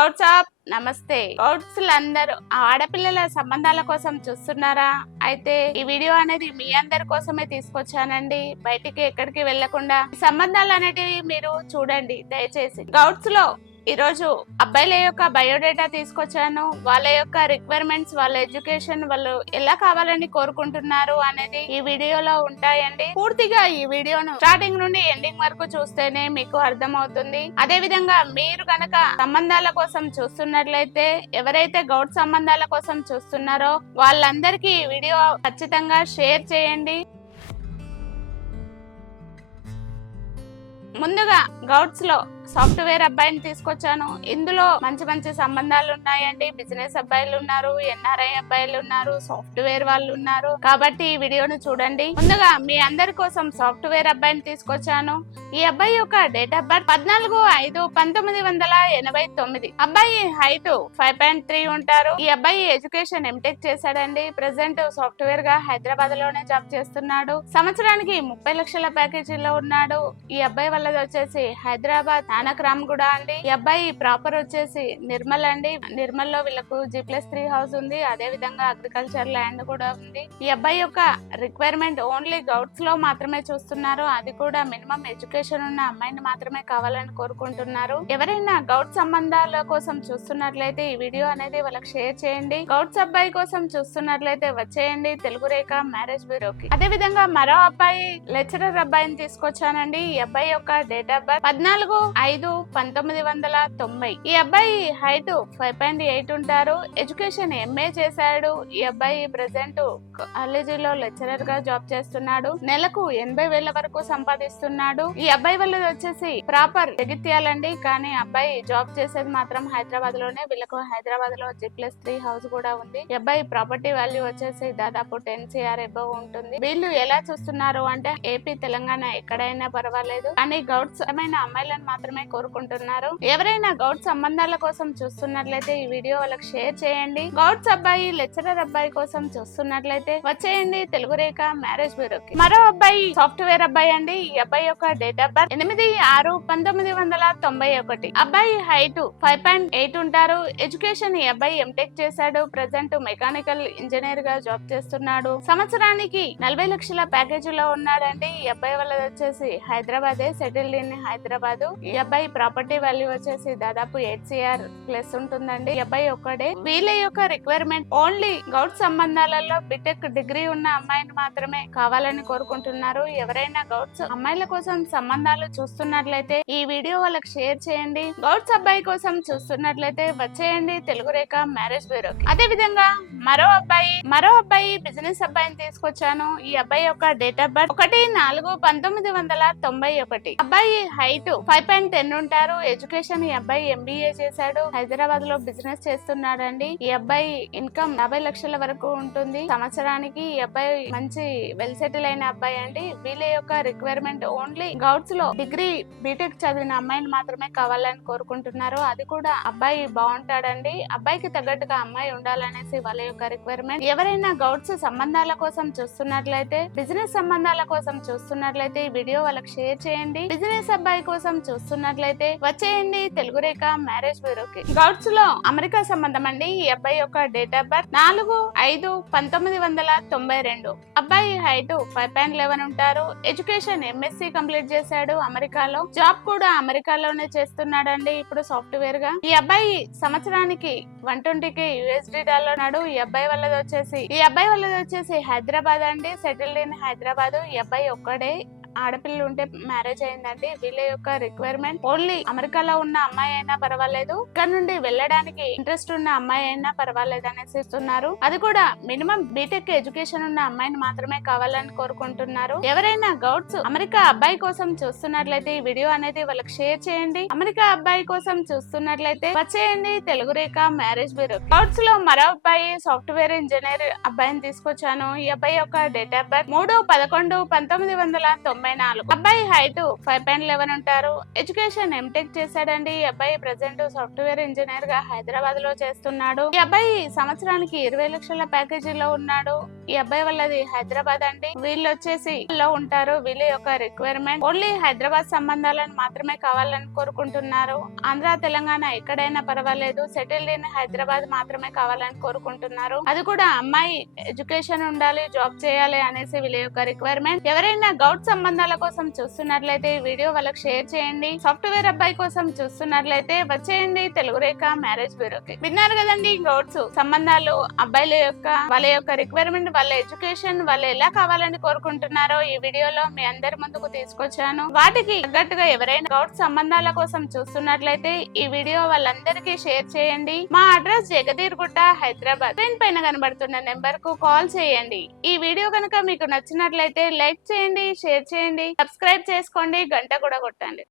గౌడ్సాప్ నమస్తే. గౌడ్స్లందరూ ఆడపిల్లల సంబంధాల కోసం చూస్తున్నారా? అయితే ఈ వీడియో అనేది మీ అందరి కోసమే తీసుకొచ్చానండి. బయటికి ఎక్కడికి వెళ్లకుండా సంబంధాలు అనేటివి మీరు చూడండి దయచేసి. గౌడ్స్ లో ఈరోజు అబ్బాయిల యొక్క బయోడేటా తీసుకొచ్చాను. వాళ్ళ యొక్క రిక్వైర్మెంట్స్, వాళ్ళ ఎడ్యుకేషన్, వాళ్ళు ఎలా కావాలని కోరుకుంటున్నారు అనేది ఈ వీడియోలో ఉంటాయండి. పూర్తిగా ఈ వీడియోను స్టార్టింగ్ నుండి ఎండింగ్ వరకు చూస్తేనే మీకు అర్థమవుతుంది. అదే విధంగా మీరు గనక సంబంధాల కోసం చూస్తున్నట్లయితే, ఎవరైతే గౌడ్ సంబంధాల కోసం చూస్తున్నారో వాళ్ళందరికీ ఈ వీడియో ఖచ్చితంగా షేర్ చేయండి. ముందుగా గౌడ్స్ లో సాఫ్ట్వేర్ అబ్బాయిని తీసుకొచ్చాను. ఇందులో మంచి మంచి సంబంధాలు ఉన్నాయండి. బిజినెస్ అబ్బాయిలు ఉన్నారు, ఎన్ఆర్ఐ అబ్బాయిలు ఉన్నారు, సాఫ్ట్వేర్ వాళ్ళు ఉన్నారు. కాబట్టి ఈ వీడియోను చూడండి. ముందుగా మీ అందరి కోసం సాఫ్ట్వేర్ అబ్బాయిని తీసుకొచ్చాను. ఈ అబ్బాయి యొక్క డేట్ ఆఫ్ బర్త్ 14/5/1989. అబ్బాయి హైట్ 5.3 ఉంటారు. ఈ అబ్బాయి ఎడ్యుకేషన్ ఎంటెక్ చేశాడండి. ప్రెసెంట్ సాఫ్ట్వేర్ గా హైదరాబాద్ లోనే జాబ్ చేస్తున్నాడు. సంవత్సరానికి 30 లక్షల ప్యాకేజీలో ఉన్నాడు. ఈ అబ్బాయి వాళ్ళది వచ్చేసి హైదరాబాద్ నానక్రామ్ కూడా అండి. ఈ అబ్బాయి ప్రాపర్ వచ్చేసి నిర్మల్ అండి. నిర్మల్ లో వీళ్ళకు G+3 హౌస్ ఉంది. అదే విధంగా అగ్రికల్చర్ ల్యాండ్ కూడా ఉంది. ఈ అబ్బాయి యొక్క రిక్వైర్మెంట్ ఓన్లీ గౌడ్స్ లో మాత్రమే చూస్తున్నారు. అది కూడా మినిమం ఎడ్యుకేషన్ ఉన్న అమ్మాయిని మాత్రమే కావాలని కోరుకుంటున్నారు. ఎవరైనా గౌడ్ సంబంధాల కోసం చూస్తున్నట్లయితే ఈ వీడియో అనేది వాళ్ళకి షేర్ చేయండి. గౌడ్స్ అబ్బాయి కోసం చూస్తున్నట్లయితే వచ్చేయండి తెలుగు రేఖ మ్యారేజ్ బ్యూరోకి. అదే విధంగా మరో అబ్బాయి లెక్చరర్ అబ్బాయిని తీసుకొచ్చానండి. ఈ అబ్బాయి యొక్క డేట్ ఆఫ్ బర్త్ 14/5/1990. ఈ అబ్బాయి హైట్ 5.8 ఉంటారు. ఎడ్యుకేషన్ MA చేశాడు. ఈ అబ్బాయి ప్రెసెంట్ కాలేజీలో లెక్చరర్ గా జాబ్ చేస్తున్నాడు. నెలకు 80,000 వరకు సంపాదిస్తున్నాడు. ఈ అబ్బాయి వాళ్ళది వచ్చేసి ప్రాపర్ జగిత్యాలండి. కానీ అబ్బాయి జాబ్ చేసేది మాత్రం హైదరాబాద్ లోనే. వీళ్ళకు హైదరాబాద్ లో G+3 హౌస్ కూడా ఉంది. ఈ అబ్బాయి ప్రాపర్టీ వాల్యూ వచ్చేసి దాదాపు 10 CR అబవ్ ఉంటుంది. వీళ్ళు ఎలా చూస్తున్నారు అంటే ఏపీ తెలంగాణ ఎక్కడైనా పర్వాలేదు, కానీ గౌడ్స్ అమ్మాయిలను మాత్రమే కోరుకుంటున్నారు. ఎవరైనా గౌడ్ సంబంధాల కోసం చూస్తున్నట్లయితే ఈ వీడియో వాళ్ళకి షేర్ చేయండి. గౌడ్స్ అబ్బాయి లెక్చరర్ అబ్బాయి కోసం చూస్తున్నట్లయితే వచ్చేయండి తెలుగు రేఖ మ్యారేజ్ బ్యూరోకి. మరో అబ్బాయి సాఫ్ట్వేర్ అబ్బాయి అండి. ఈ అబ్బాయి యొక్క డేట్ ఆఫ్ బర్త్ 8/6/1991. అబ్బాయి హైట్ 5.8 ఉంటారు. ఎడ్యుకేషన్ ఈ అబ్బాయి ఎంటెక్ చేశాడు. ప్రెసెంట్ మెకానికల్ ఇంజనీర్ గా జాబ్ చేస్తున్నాడు. సంవత్సరానికి 40 లక్షల ప్యాకేజీలో ఉన్నాడండి. ఈ అబ్బాయి వాళ్ళది వచ్చేసి హైదరాబాదే, సెటిల్డ్ ఇన్ హైదరాబాద్. ఈ అబ్బాయి ప్రాపర్టీ వాల్యూ వచ్చేసి దాదాపు 8 CR ప్లస్ ఉంటుందండి. ఈ అబ్బాయి ఒక్కడే. వీళ్ళ యొక్క రిక్వైర్మెంట్ ఓన్లీ గౌడ్ సంబంధాలలో బిటెక్ డిగ్రీ ఉన్న అమ్మాయిని మాత్రమే కావాలని కోరుకుంటున్నారు. ఎవరైనా గౌడ్స్ అమ్మాయిల కోసం సంబంధాలు చూస్తున్నట్లయితే ఈ వీడియో వాళ్ళకి షేర్ చేయండి. గౌడ్స్ అబ్బాయి కోసం చూస్తున్నట్లయితే వచ్చేయండి తెలుగు రేఖ మ్యారేజ్ బ్యూరోకి. అదే విధంగా మరో అబ్బాయి బిజినెస్ అబ్బాయిని తీసుకొచ్చాను. ఈ అబ్బాయి యొక్క డేట్ ఆఫ్ బర్త్ 1/4/1991. అబ్బాయి హైట్ 5.10 ఉంటారు. ఎడ్యుకేషన్ ఈ అబ్బాయి MBA చేశాడు. హైదరాబాద్ లో బిజినెస్ చేస్తున్నాడండి. ఈ అబ్బాయి ఇన్కమ్ 50 లక్షల వరకు ఉంటుంది సంవత్సరానికి. ఈ అబ్బాయి మంచి వెల్ సెటిల్ అయిన అబ్బాయి అండి. వీళ్ళ యొక్క రిక్వైర్మెంట్ ఓన్లీ గౌడ్స్ లో డిగ్రీ బీటెక్ చదివిన అమ్మాయిని మాత్రమే కావాలని కోరుకుంటున్నారు. అది కూడా అబ్బాయి బాగుంటాడండి. అబ్బాయికి తగ్గట్టుగా అమ్మాయి ఉండాలనేసి వాళ్ళ యొక్క రిక్వైర్మెంట్. ఎవరైనా గౌడ్స్ సంబంధాల కోసం చూస్తున్నట్లయితే, బిజినెస్ సంబంధాల కోసం చూస్తున్నట్లయితే ఈ వీడియో వాళ్ళకి షేర్ చేయండి. బిజినెస్ అబ్బాయి కోసం చూస్తున్నట్లయితే వచ్చేయండి తెలుగు రేఖ మ్యారేజ్ బ్యూరోకి. గౌడ్స్ లో అమెరికా సంబంధం అండి. ఈ అబ్బాయి యొక్క డేట్ ఆఫ్ బర్త్ 4/5/1992. అబ్బాయి హైట్ 5.11 ఉంటారు. ఎడ్యుకేషన్ MSc కంప్లీట్ చేశాడు అమెరికాలో. జాబ్ కూడా అమెరికాలోనే చేస్తున్నాడండి ఇప్పుడు సాఫ్ట్వేర్ గా. ఈ అబ్బాయి సంవత్సరానికి 120K USD ఉన్నాడు. ఈ అబ్బాయి వాళ్ళది వచ్చేసి హైదరాబాద్ అండి. Settled in Hyderabad. ఈ అబ్బాయి ఒక్కడే. ఆడపిల్లలు ఉంటే మ్యారేజ్ అయిందండి. వీళ్ళ యొక్క రిక్వైర్మెంట్ ఓన్లీ అమెరికాలో ఉన్న అమ్మాయి అయినా పర్వాలేదు, ఇక్కడ నుండి వెళ్ళడానికి ఇంట్రెస్ట్ ఉన్న అమ్మాయి అయినా పర్వాలేదు అనేసి ఇస్తున్నారు. అది కూడా మినిమం బీటెక్ ఎడ్యుకేషన్ ఉన్న అమ్మాయిని మాత్రమే కావాలని కోరుకుంటున్నారు. ఎవరైనా గౌడ్స్ అమెరికా అబ్బాయి కోసం చూస్తున్నట్లయితే ఈ వీడియో అనేది వాళ్ళకి షేర్ చేయండి. అమెరికా అబ్బాయి కోసం చూస్తున్నట్లయితే వచ్చేయండి తెలుగు రేఖ మ్యారేజ్ బ్యూరో. గౌడ్స్ లో మరో అబ్బాయి సాఫ్ట్వేర్ ఇంజనీర్ అబ్బాయిని తీసుకొచ్చాను. ఈ అబ్బాయి యొక్క డేట్ ఆఫ్ బర్త్ 3/11/1990. 94. అబ్బాయి హైట్ 5'11" ఉంటారు. ఎడ్యుకేషన్ ఎంటెక్ చేశాడండి. ఈ అబ్బాయి ప్రెసెంట్ సాఫ్ట్వేర్ ఇంజనీర్ గా హైదరాబాద్ లో చేస్తున్నాడు. ఈ అబ్బాయి సంవత్సరానికి 20 లక్షల ప్యాకేజీలో ఉన్నాడు. ఈ అబ్బాయి వాళ్ళది హైదరాబాద్ అండి. వీళ్ళు వచ్చేసి లో ఉంటారు. వీళ్ళ యొక్క రిక్వైర్మెంట్ ఓన్లీ హైదరాబాద్ సంబంధాలను మాత్రమే కావాలని కోరుకుంటున్నారు. ఆంధ్ర తెలంగాణ ఎక్కడైనా పర్వాలేదు, సెటిల్డ్ ఇన్ హైదరాబాద్ మాత్రమే కావాలని కోరుకుంటున్నారు. అది కూడా అమ్మాయి ఎడ్యుకేషన్ ఉండాలి, జాబ్ చేయాలి అనేసి వీళ్ళ యొక్క రిక్వైర్మెంట్. ఎవరైనా గౌట్ సంబంధాల కోసం చూస్తున్నట్లయితే ఈ వీడియో వాళ్ళకి షేర్ చేయండి. సాఫ్ట్వేర్ అబ్బాయి కోసం చూస్తున్నట్లయితే వచ్చేయండి తెలుగు రేఖ మ్యారేజ్ బ్యూరోకి. విన్నారు కదండి, గౌట్స్ సంబంధాలు అబ్బాయిల యొక్క వాళ్ళ యొక్క రిక్వైర్మెంట్, వాళ్ళ ఎడ్యుకేషన్, వాళ్ళు ఎలా కావాలని కోరుకుంటున్నారో ఈ వీడియోలో మీ అందరి ముందుకు తీసుకొచ్చాను. వాటికి తగ్గట్టుగా ఎవరైనా గౌట్ సంబంధాల కోసం చూస్తున్నట్లయితే ఈ వీడియో వాళ్ళందరికీ షేర్ చేయండి. మా అడ్రస్ జగదీర్గుట్ట, హైదరాబాద్. స్క్రీన్ పైన కనబడుతున్న నెంబర్ కు కాల్ చేయండి. ఈ వీడియో కనుక మీకు నచ్చినట్లయితే లైక్ చేయండి, షేర్ చేయండి, సబ్స్క్రైబ్ చేసుకోండి, గంట కూడా కొట్టండి.